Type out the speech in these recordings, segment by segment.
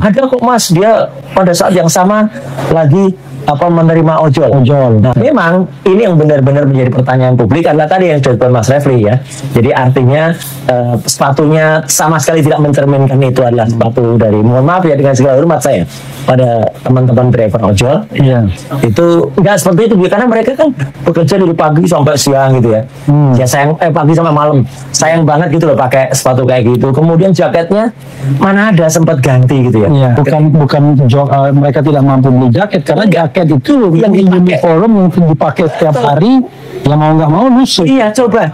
Ada kok Mas, dia pada saat yang sama lagi menerima ojol. Nah, memang ini yang benar-benar menjadi pertanyaan publik adalah tadi yang disebutkan Mas Refli ya. Jadi artinya sepatunya sama sekali tidak mencerminkan itu adalah sepatu dari, mohon maaf ya dengan segala hormat saya pada teman-teman driver ojol. Itu nggak seperti itu karena mereka kan bekerja dari pagi sampai siang gitu ya. Ya sayang pagi sampai malam. Sayang banget gitu loh pakai sepatu kayak gitu. Kemudian jaketnya mana ada sempat ganti gitu ya. Mereka tidak mampu beli jaket karena jaket itu yang uniform yang dipakai setiap hari, ya mau nggak mau lusuh. Iya, coba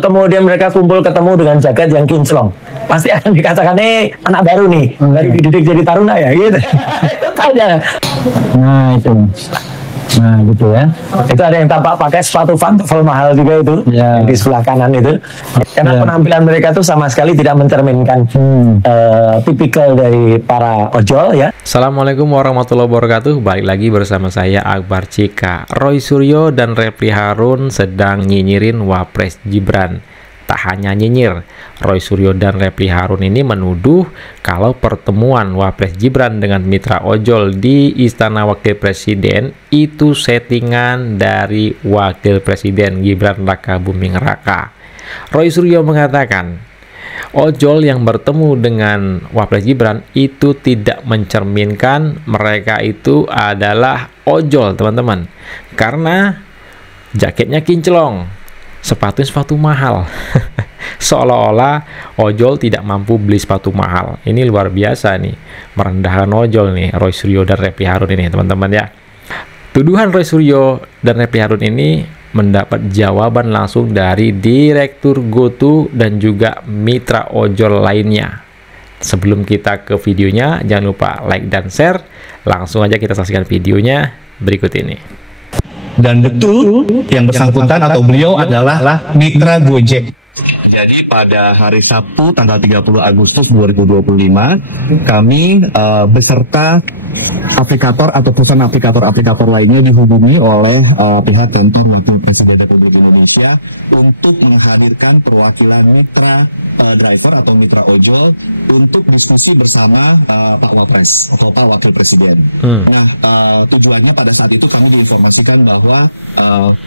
kemudian mereka kumpul ketemu dengan jaket yang kinclong, pasti akan dikatakan anak baru nih, dari dididik jadi taruna ya gitu. Nah itu. Nah gitu ya. Itu ada yang tampak pakai sepatu pantofel mahal juga itu di sebelah kanan itu. Karena penampilan mereka tuh sama sekali tidak mencerminkan tipikal dari para ojol ya. Assalamualaikum warahmatullahi wabarakatuh. Balik lagi bersama saya Akbar Cika. Roy Suryo dan Refli Harun sedang nyinyirin Wapres Gibran. Tak hanya nyinyir, Roy Suryo dan Refli Harun ini menuduh kalau pertemuan Wapres Gibran dengan mitra ojol di Istana Wakil Presiden itu settingan dari Wakil Presiden Gibran Rakabuming Raka. Roy Suryo mengatakan ojol yang bertemu dengan Wapres Gibran itu tidak mencerminkan mereka itu adalah ojol, teman-teman, karena jaketnya kinclong, sepatu mahal. Seolah-olah ojol tidak mampu beli sepatu mahal. Ini luar biasa nih, merendahkan ojol nih Roy Suryo dan Refli Harun ini, teman-teman ya. Tuduhan Roy Suryo dan Refli Harun ini mendapat jawaban langsung dari Direktur GoTo dan juga mitra ojol lainnya. Sebelum kita ke videonya, jangan lupa like dan share. Langsung aja kita saksikan videonya berikut ini. Dan betul yang bersangkutan atau beliau adalah mitra Gojek. Jadi pada hari Sabtu tanggal 30 Agustus 2025 kami beserta aplikator atau perusahaan aplikator lainnya dihubungi oleh pihak kantor Wakil Presiden Republik Indonesia untuk menghadirkan perwakilan mitra driver atau mitra ojol untuk diskusi bersama Pak Wapres atau Pak Wakil Presiden. Nah, tujuannya pada saat itu kami diinformasikan bahwa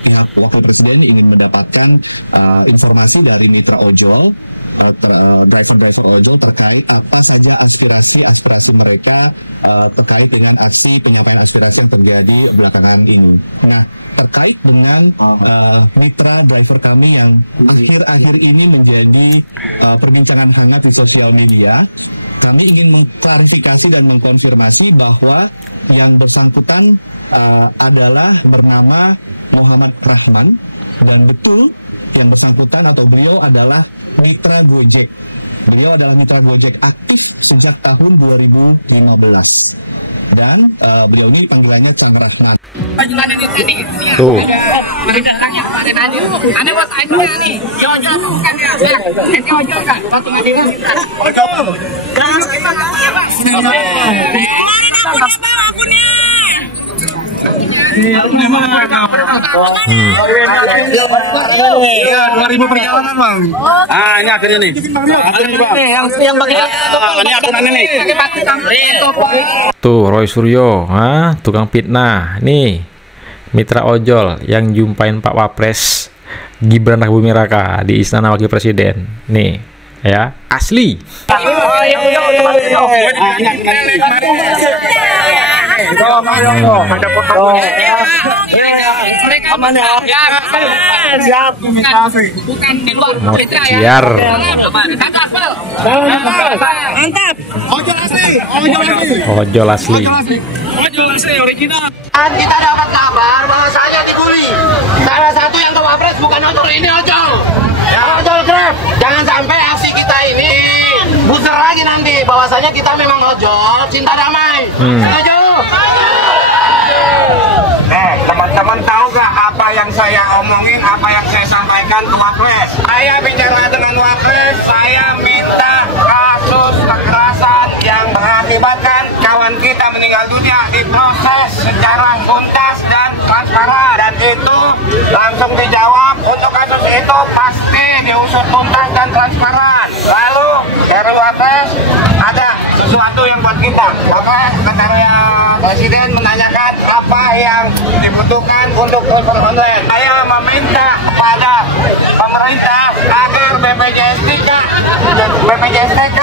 pihak Wakil Presiden ingin mendapatkan informasi dari mitra ojol, driver-driver ojol terkait apa saja aspirasi mereka terkait dengan aksi penyampaian aspirasi yang terjadi belakangan ini. Nah, terkait dengan mitra driver kami yang akhir-akhir ini menjadi perbincangan hangat di sosial media, kami ingin mengklarifikasi dan mengkonfirmasi bahwa yang bersangkutan adalah bernama Muhammad Rahman, dan betul yang bersangkutan atau beliau adalah mitra Gojek. Beliau adalah mitra Gojek aktif sejak tahun 2015. Dan beliau ini panggilannya Cang Rahman. Tuh. Ada orang yang kemarin hadir. Aneh buat tanya nih, ojol apa bukan ya? Bang, ini ojol kak? Waktu ngadilan ojol. Keluarin akunnya bang, akunnya. Iya, 2000 perjalanan bang. Ah, ini akhirnya nih. Akhirnya bang. Yang pakai ini akunannya nih. Tuh Roy Suryo, tukang fitnah. Nih mitra ojol yang jumpain Pak Wapres Gibran Rakabuming Raka di Istana Wakil Presiden. Nih ya, asli. Ada foto. Aman ya. Siap. Bukan di luar mitra ya. Mantap. Ojol asli, Ojol asli. ojol asli original. Kita dapat kabar bahwasanya dibully. Salah satu yang ke Wapres bukan ojol, ini ojol. Ya, ojol Grab. Jangan sampai aksi kita ini buser lagi nanti bahwasanya kita memang ojol cinta damai. Setuju? Teman-teman tahu gak apa yang saya omongin, apa yang saya sampaikan ke Wapres? Saya bicara dengan Wapres, saya minta kasus kekerasan yang menghakimi mengakibatkan kawan kita meninggal dunia diproses secara tuntas dan transparan, dan itu langsung dijawab untuk kasus itu pasti diusut tuntas dan transparan. Lalu dari Wapres ada sesuatu yang buat kita. Wapres Sekretariat Presiden menanyakan apa yang dibutuhkan untuk driver online. Saya meminta kepada pemerintah agar BPJS TK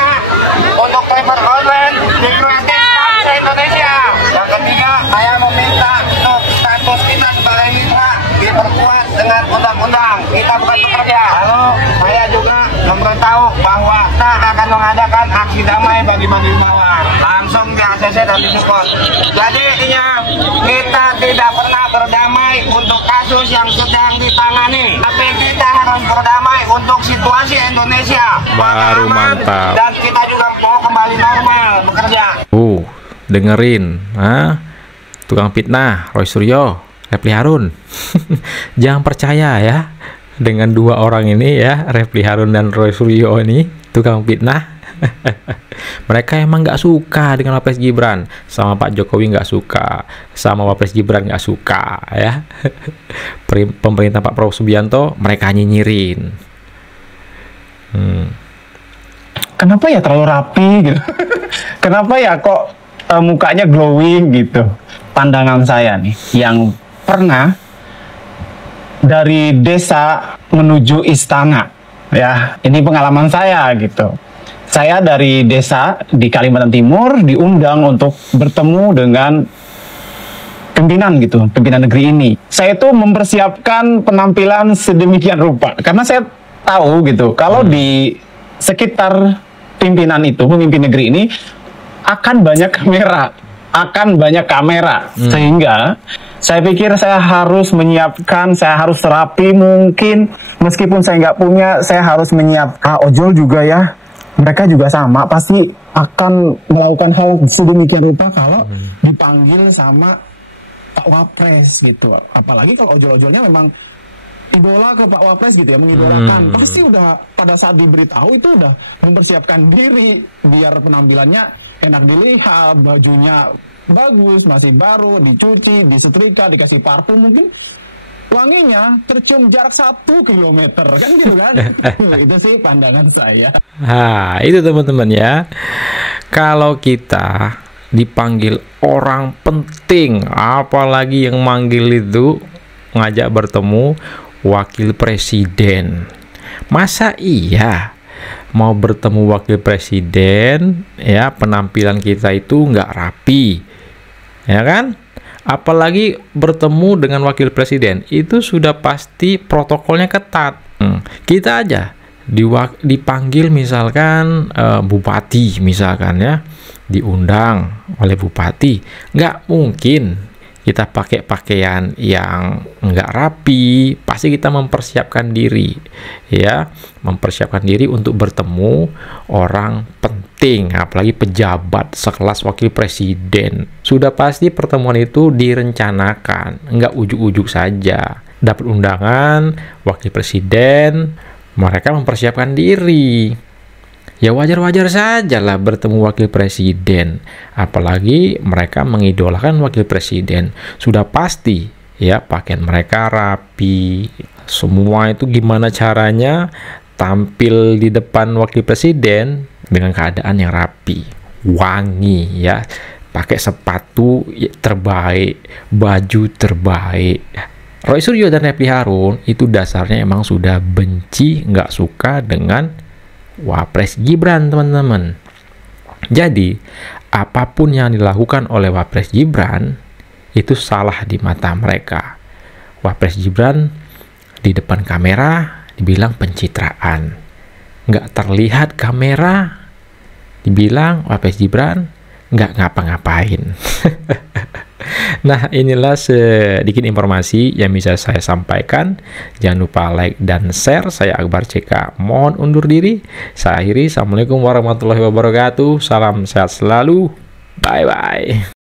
untuk driver online digratiskan se Indonesia. Yang ketiga, saya meminta untuk status kita sebagai mitra diperkuat dengan undang-undang. Kita bukan pekerja. Lalu saya juga memberitahu bahwa kita akan mengadakan aksi damai bagi-bagi mawar langsung di ACC dan disupport. Jadi intinya kita tidak pernah berdamai untuk kasus yang sedang ditangani, tapi kita harus berdamai untuk situasi Indonesia Baru aman mantap. dan kita juga mau kembali normal bekerja. Dengerin, tukang fitnah Roy Suryo, Refli Harun. Jangan percaya ya dengan dua orang ini ya, Refli Harun dan Roy Suryo ini tukang fitnah. Mereka emang nggak suka dengan Wapres Gibran, sama Pak Jokowi nggak suka, sama Wapres Gibran nggak suka ya. Pemerintah Pak Prabowo Subianto mereka nyinyirin. Kenapa ya terlalu rapi gitu? Kenapa ya kok mukanya glowing gitu? Pandangan saya nih, yang pernah dari desa menuju istana, ya ini pengalaman saya gitu. Saya dari desa di Kalimantan Timur diundang untuk bertemu dengan pimpinan gitu, pimpinan negeri ini. Saya itu mempersiapkan penampilan sedemikian rupa karena saya tahu gitu kalau di sekitar pimpinan itu, pemimpin negeri ini akan banyak kamera, sehingga saya pikir saya harus menyiapkan, saya harus rapi mungkin, meskipun saya nggak punya, saya harus menyiapkan. Ojol juga ya, mereka juga sama, pasti akan melakukan hal sedemikian rupa kalau dipanggil sama Pak Wapres gitu. Apalagi kalau ojol-ojolnya memang idola ke Pak Wapres gitu ya, mengidolakan. Pasti udah pada saat diberitahu itu udah mempersiapkan diri biar penampilannya enak dilihat, bajunya bagus, masih baru, dicuci, disetrika, dikasih parfum, mungkin wanginya tercium jarak 1 kilometer kan gitu kan. Itu sih pandangan saya. Nah, itu teman-teman ya. Kalau kita dipanggil orang penting, apalagi yang manggil itu ngajak bertemu wakil presiden. Masa iya mau bertemu wakil presiden ya penampilan kita itu nggak rapi, ya kan? Apalagi bertemu dengan wakil presiden itu sudah pasti protokolnya ketat. Kita aja dipanggil misalkan bupati misalkan ya, diundang oleh bupati, nggak mungkin kita pakai pakaian yang nggak rapi. Pasti kita mempersiapkan diri ya, mempersiapkan diri untuk bertemu orang penting, apalagi pejabat sekelas wakil presiden. Sudah pasti pertemuan itu direncanakan, nggak ujuk-ujuk saja. Dapat undangan wakil presiden, mereka mempersiapkan diri. Ya wajar-wajar saja lah bertemu wakil presiden, apalagi mereka mengidolakan wakil presiden. Sudah pasti ya pakaian mereka rapi, semua itu gimana caranya tampil di depan wakil presiden dengan keadaan yang rapi, wangi ya, pakai sepatu terbaik, baju terbaik. Roy Suryo dan Refli Harun itu dasarnya emang sudah benci, nggak suka dengan Wapres Gibran, teman-teman. Jadi apapun yang dilakukan oleh Wapres Gibran itu salah di mata mereka. Wapres Gibran di depan kamera dibilang pencitraan, nggak terlihat kamera dibilang Wapres Gibran nggak ngapa-ngapain. Nah, inilah sedikit informasi yang bisa saya sampaikan. Jangan lupa like dan share. Saya Akbar CK mohon undur diri. Saya akhiri. Assalamualaikum warahmatullahi wabarakatuh. Salam sehat selalu. Bye-bye.